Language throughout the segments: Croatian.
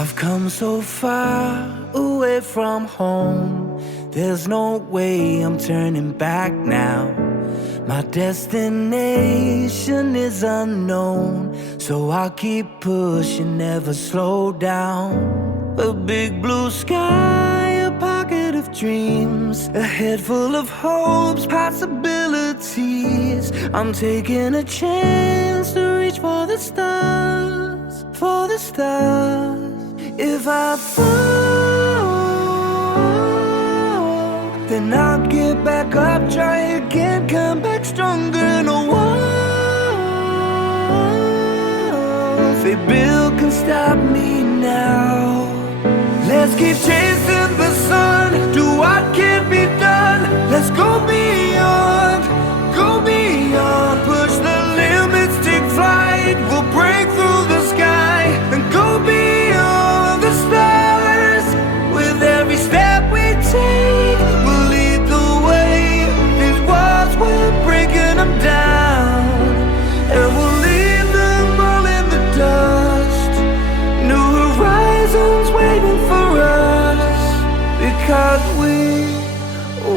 I've come so far away from home. There's no way I'm turning back now. My destination is unknown, so I'll keep pushing, never slow down. A big blue sky, a pocket of dreams, a head full of hopes, possibilities. I'm taking a chance to reach for the stars, for the stars. If I fall, then I'll get back up, try again, come back stronger. No walls they build can stop me now. Let's keep chasing the sun, do what can be done. Let's go beyond, push the limits, take flight. We'll break through the sky and go beyond the stars. With every step we take, we'll lead the way. These walls, we're breaking them down, and we'll leave them all in the dust. New horizons waiting for us, because we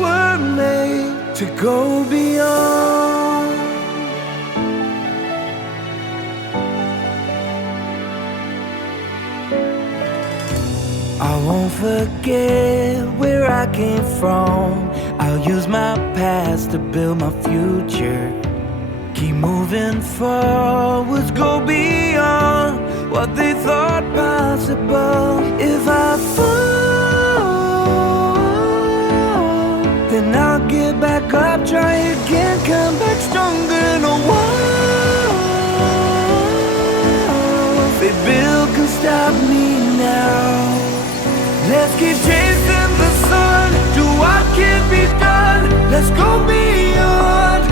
were made to go beyond. I won't forget where I came from. I'll use my past to build my future. Keep moving forwards, go beyond what they thought possible. If I fall, then I'll get back up, try again, come back stronger. No walls they build can stop me now. Let's keep chasing the sun, do what can be done. Let's go beyond,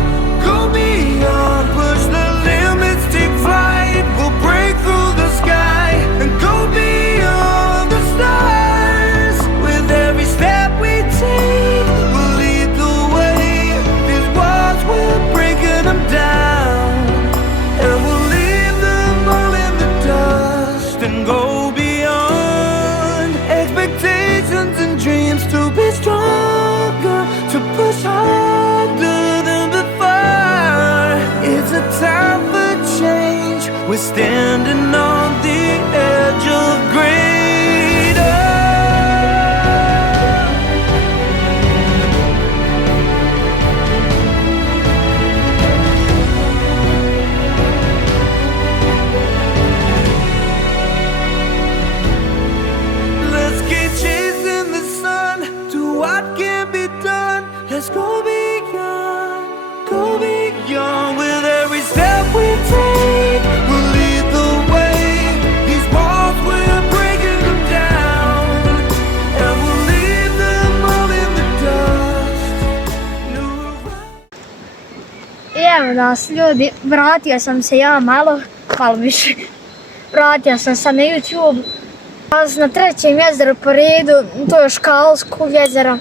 push the limits, take flight. We'll break through the sky and go beyond the stars. With every step we take, we'll lead the way. These walls, we're breaking them down, and we'll leave them all in the dust and go beyond. Expectations and dreams to be stronger, to push harder than before. It's a time for change, we're standing on the edge of greater. Let's keep chasing the sun, do what can be done. Let's go beyond, with every step we take. We'll lead the way. These walls, we're breaking them down, and we'll leave them all in the dust. New I evo nas ljudi, vratio sam se ja malo više. Vratio sam se na YouTube. Na trećem jezeru po redu, to je Škalsko jezero.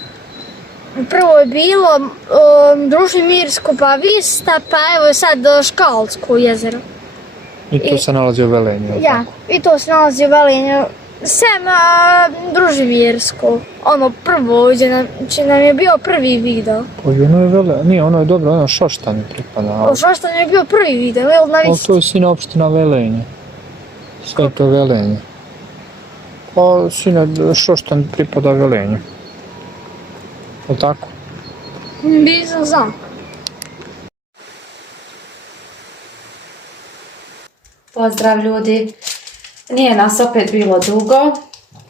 Prvo je bilo Družimirsko, pa Vista, pa evo sad Škalsko jezero. I to se nalazi u Velenju, jel' Ja, tako? i to se nalazi u Velenju. Sem Družimirsko, ono prvo, znači nam je bio prvi video. Oj, ono je nije, ono je dobro, ono Šoštani pripada. O Šoštanu je bio prvi video, jel na Ali Visti? to je sina opština Velenje. Sve to Velenje. Pa sina Šoštan pripada Velenju. Jel' tako? Nisam znam. Pozdrav ljudi, nije nas opet bilo dugo,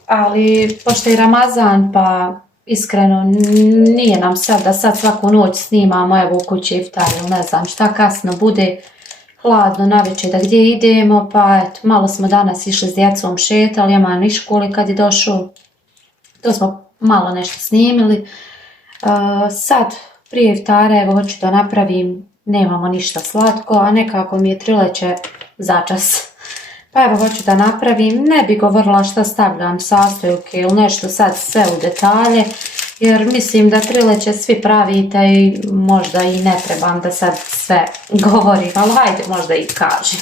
ali pošto je Ramazan pa iskreno nije nam sad da sad svaku noć snimamo evo u kući iftar ili ne znam šta, kasno bude, hladno navečer da gdje idemo, pa eto malo smo danas išli s djecom šetali, Jaman iz škole kad je došao, to smo malo nešto snimili. Sad prije iftara evo hoću da napravim, nemamo ništa slatko, a nekako mi je trileće začas. Pa evo hoću da napravim, ne bi govorila šta stavljam sastojke ili nešto sad sve u detalje, jer mislim da trileće svi pravite i možda i ne trebam da sad sve govorim, ali hajde možda i kažem.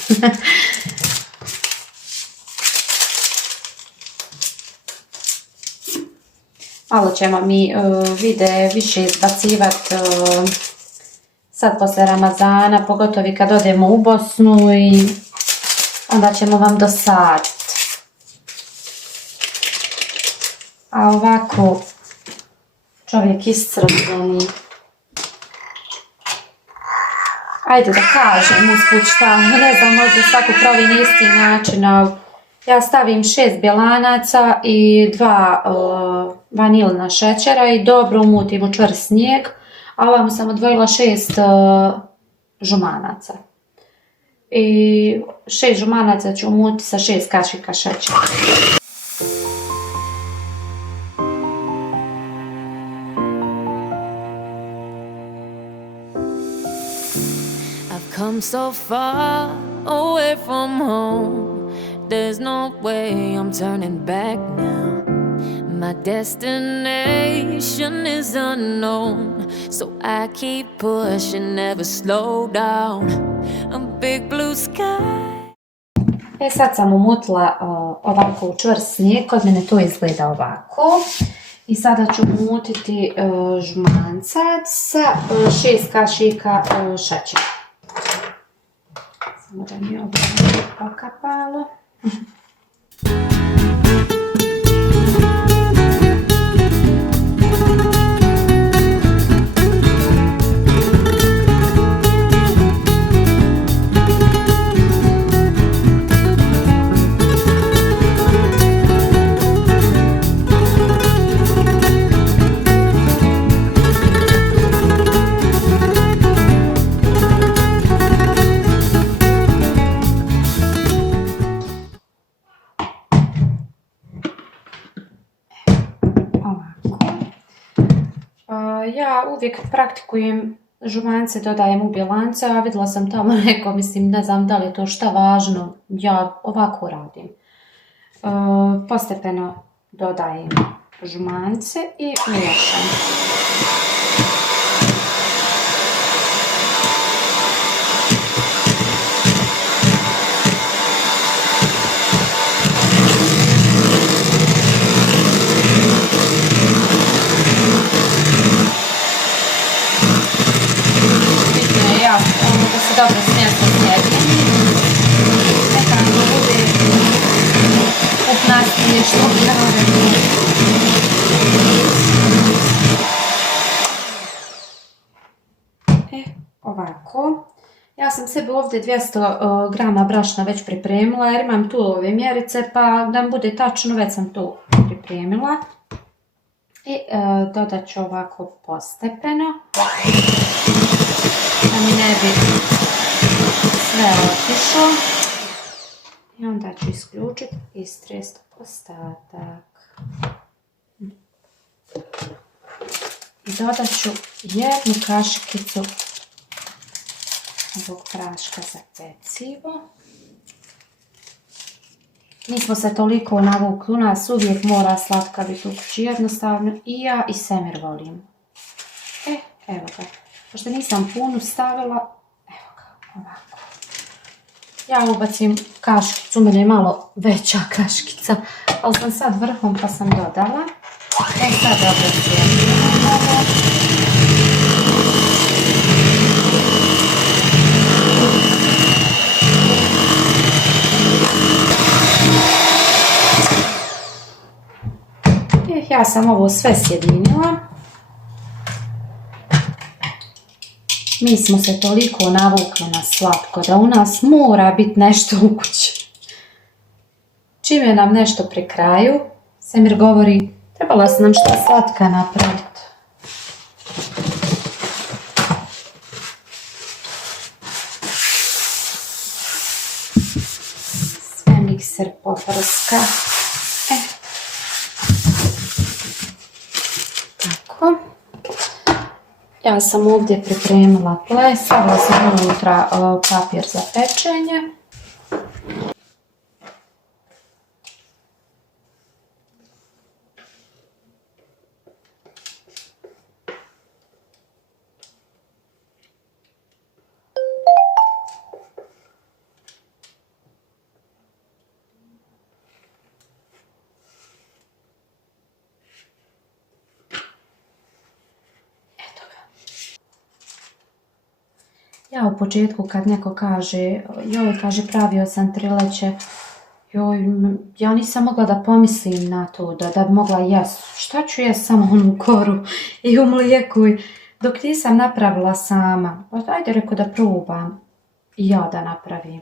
Malo ćemo mi vide više izbacivati sad posle Ramazana, pogotovo kad odemo u Bosnu i onda ćemo vam dosaditi. A ovako čovjek iscrpljeni. Ajde da kažem usput šta, ne znam, možda svako pravi na isti način. Ja stavim 6 bjelanaca i 2 vanilna šećera i dobro umutim u čvrst snijeg, a ovamo sam odvojila 6 žumanaca. I 6 žumanaca ću umuti sa 6 kašika šećera. Come so far away from home, there's no way I'm turning back now. My destination is unknown, so I keep pushing, never slow down. A big blue sky. Sad sam umutila ovako u čvrst snijeg, kod mene to izgleda ovako. I sada ću umutiti žumancac sa 6 kašika šećera. Samo da mi ovo pokapalo. Ja uvijek praktikujem žumance, dodajem u bjelance, a vidjela sam tamo neko, mislim, ne znam da li je to šta važno, ja ovako radim. Postepeno dodajem žumance i miješam. Da se dobro smjesta snijegi. Nekako bude upnastnije što krave. Ovako. Ja sam sebi ovdje 200 grama brašna već pripremila jer imam tu ove mjerice, pa da mi bude tačno, već sam to pripremila. I dodat ću ovako postepeno. Da mi ne bi sve otišlo. I onda ću isključiti i istresti ostatak. I dodat ću 1 kašikicu ovog praška za pecivo. Nismo se toliko navukli, u nas uvijek mora slatka biti u kući, jednostavno i ja i Semir volim. Evo ga. Pošto nisam puno stavila, evo ga, ovako. Ja ubacim kaškicu, mene je malo veća kaškica, ali sam sad vrhom pa sam dodala. Sad dobro svijetim ovo. Ja sam ovo sve sjedinila. Mi smo se toliko navukli na slatko da u nas mora biti nešto u kući. Čim je nam nešto pri kraju, Semir govori, trebala se nam što slatka napraviti. Sve mikser poprska. Tako. Ja sam ovdje pripremila ple, stavila sam unutra papir za pečenje. Ja u početku kad neko kaže, joj, kaže, pravio sam trileće, joj, ja nisam mogla da pomislim na to, da bi mogla jest. Šta ću jest samo onu koru i u mlijeku, dok nisam napravila sama. Pa ajde, rekao da probam i ja da napravim.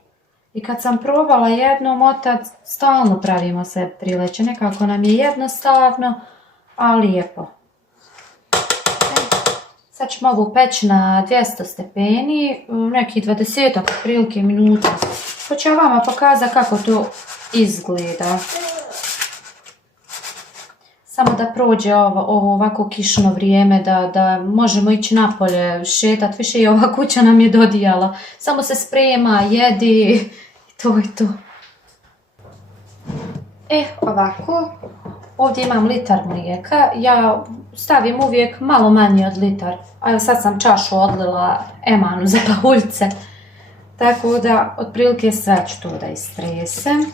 I kad sam probala jednom, otac, stalno pravimo se trileće, nekako nam je jednostavno, a lijepo. Sad ćemo ovu peći na 200 stepeni, nekih 20 prilike minuta. Hoću ja vama pokazati kako to izgleda. Samo da prođe ovo ovako kišno vrijeme, da možemo ići napolje, šetat, više i ova kuća nam je dodijala. Samo se sprema, jedi i to je to. Ovako, ovdje imam litar mlijeka, ja stavim uvijek malo manje od litar. A evo sad sam čašu odlila emanu za pahuljce. Tako da, otprilike sve ću to da istresem.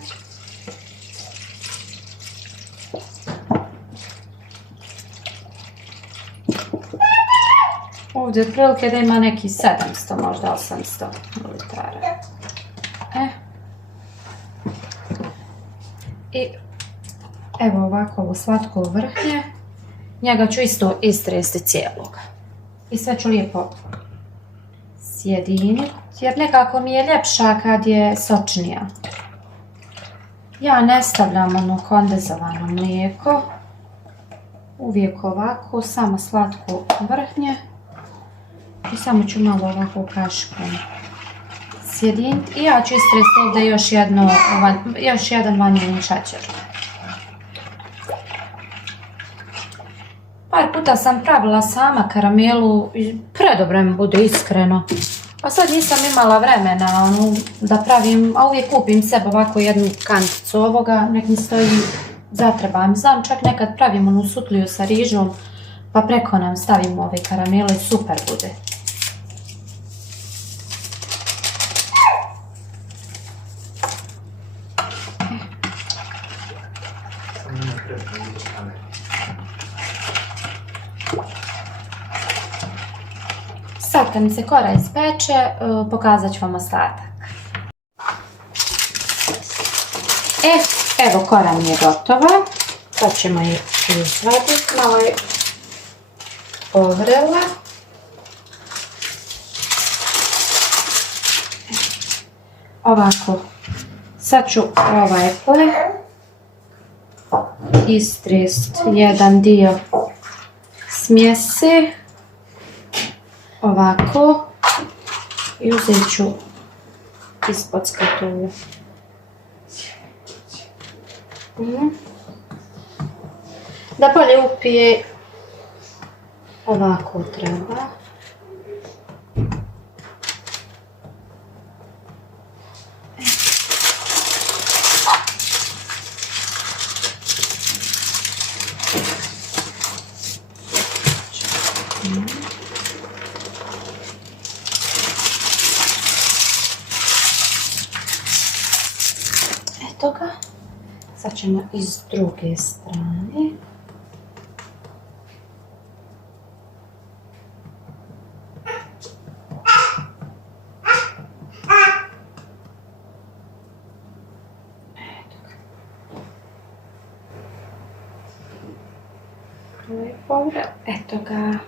Ovdje otprilike da ima neki 700, možda 800 litara. I evo ovako ovo slatko vrhnje. Njega ću isto istresti cijelog. I sve ću lijepo sjediniti, jer nekako mi je ljepša kad je sočnija. Ja ne stavljam ono kondenzovano mlijeko. Uvijek ovako, samo slatko vrhnje. I samo ću malo ovako kaškom sjediniti. I ja ću istresti ovdje još jedan vanilin šećer. Par puta sam pravila sama karamelu i predobro mi bude, iskreno. A sad nisam imala vremena da pravim, a uvijek kupim sebi ovako jednu kanticu ovoga, nek mi stoji, zatrebam. Znam, čak nekad pravim onu sutliju sa rižom, pa preko nam stavim ove karamele i super bude. Sad kad mi se kora ispeče, pokazat ću vam ostatak. Evo kora mi je gotova. Sad ćemo je izvaditi, malo je povrela. Ovako, sad ću ovaj ple istrest jedan dio smjese. Ovako, i uzet ću ispod skatule. Da bolje upije, ovako treba. Ga. Sad ćemo iz druge strane. Eto ga.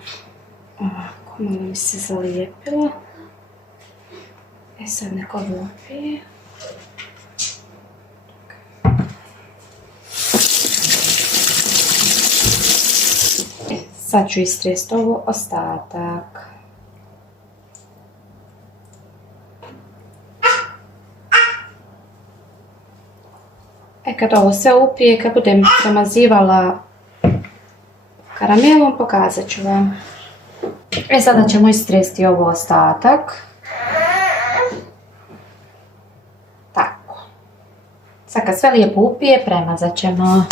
Ovako, malo mi se zalijepilo. Sad neko upije. Sad ću istresti ovo ostatak. Kad ovo sve upije, kad budem zamazivala karamelom, pokazat ću vam. Sada ćemo istresti ovo ostatak. Tako. Sad kad sve lijepo upije, premazat ćemo.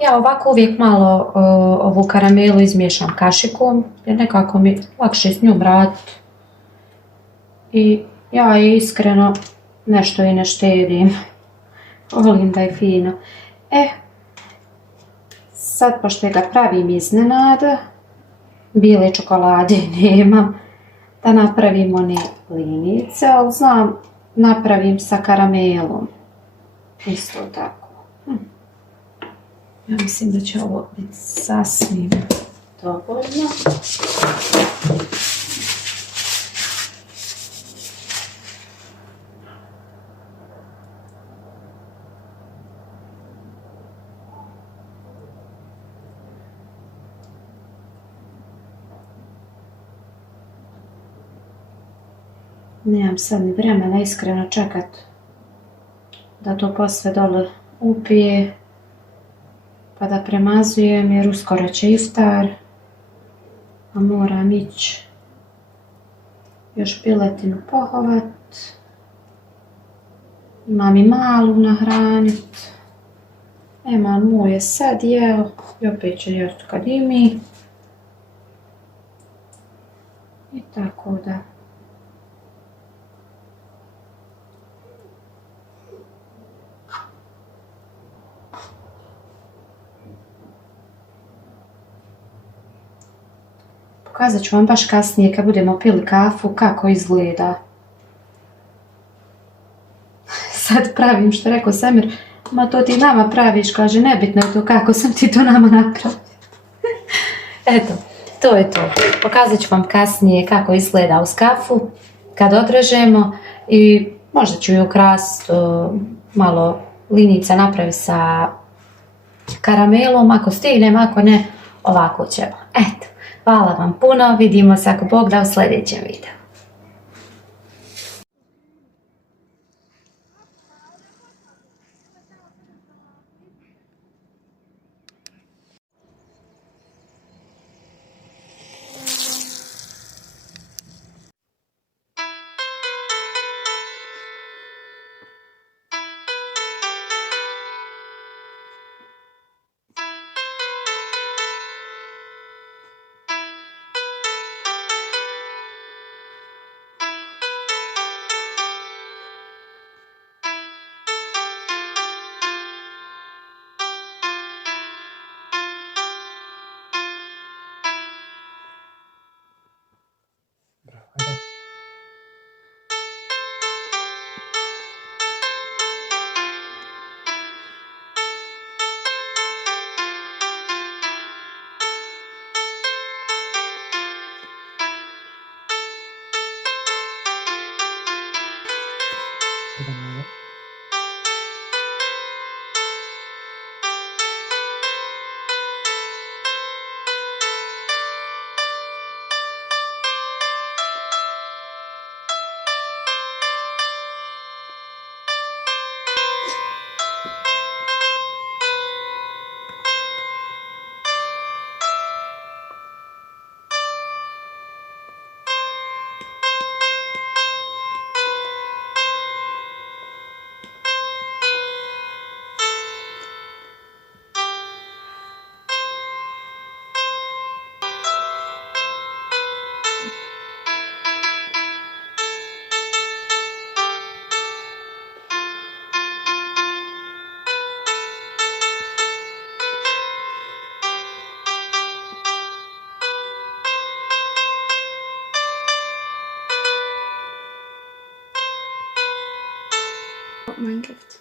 Ja ovako uvijek malo ovu karamelu izmiješam kašikom, jer nekako mi lakše s njom raditi. I ja je iskreno nešto i ne štedim. Volim da je fino. Sad pošto ga pravim iznenada, bijele čokolade nemam, da napravim one linice, ali znam, napravim sa karamelom. Isto tako. Ja mislim da će ovo biti sasvim dovoljno. Nemam sad ni vremena iskreno čekat da to posve dole upije, pa da premazujem jer uskoro će iftar, a moram ići još piletinu pohovat, imam i malu nahranit, Eman moj je sad jeo i opet će jesti kad i mi, i tako da. Pokazat ću vam baš kasnije kad budemo pili kafu kako izgleda. Sad pravim što rekao Samir, ma to ti nama praviš, kaže nebitno je to kako sam ti to nama napravio. Eto, to je to. Pokazat ću vam kasnije kako izgleda uz kafu kad odrežemo i možda ću i ukrasiti malo linica napraviti sa karamelom, ako stignem, ako ne, ovako ćemo. Eto. Hvala vam puno, vidimo se ako Bog da u sljedećem videu. Minecraft.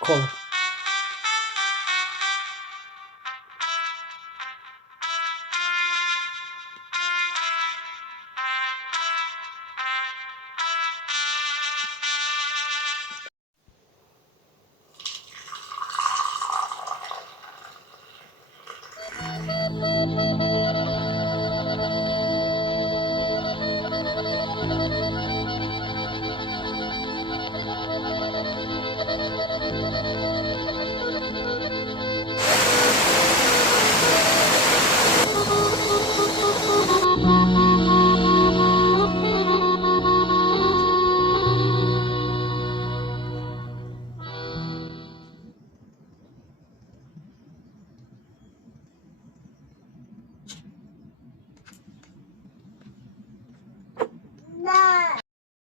Kola.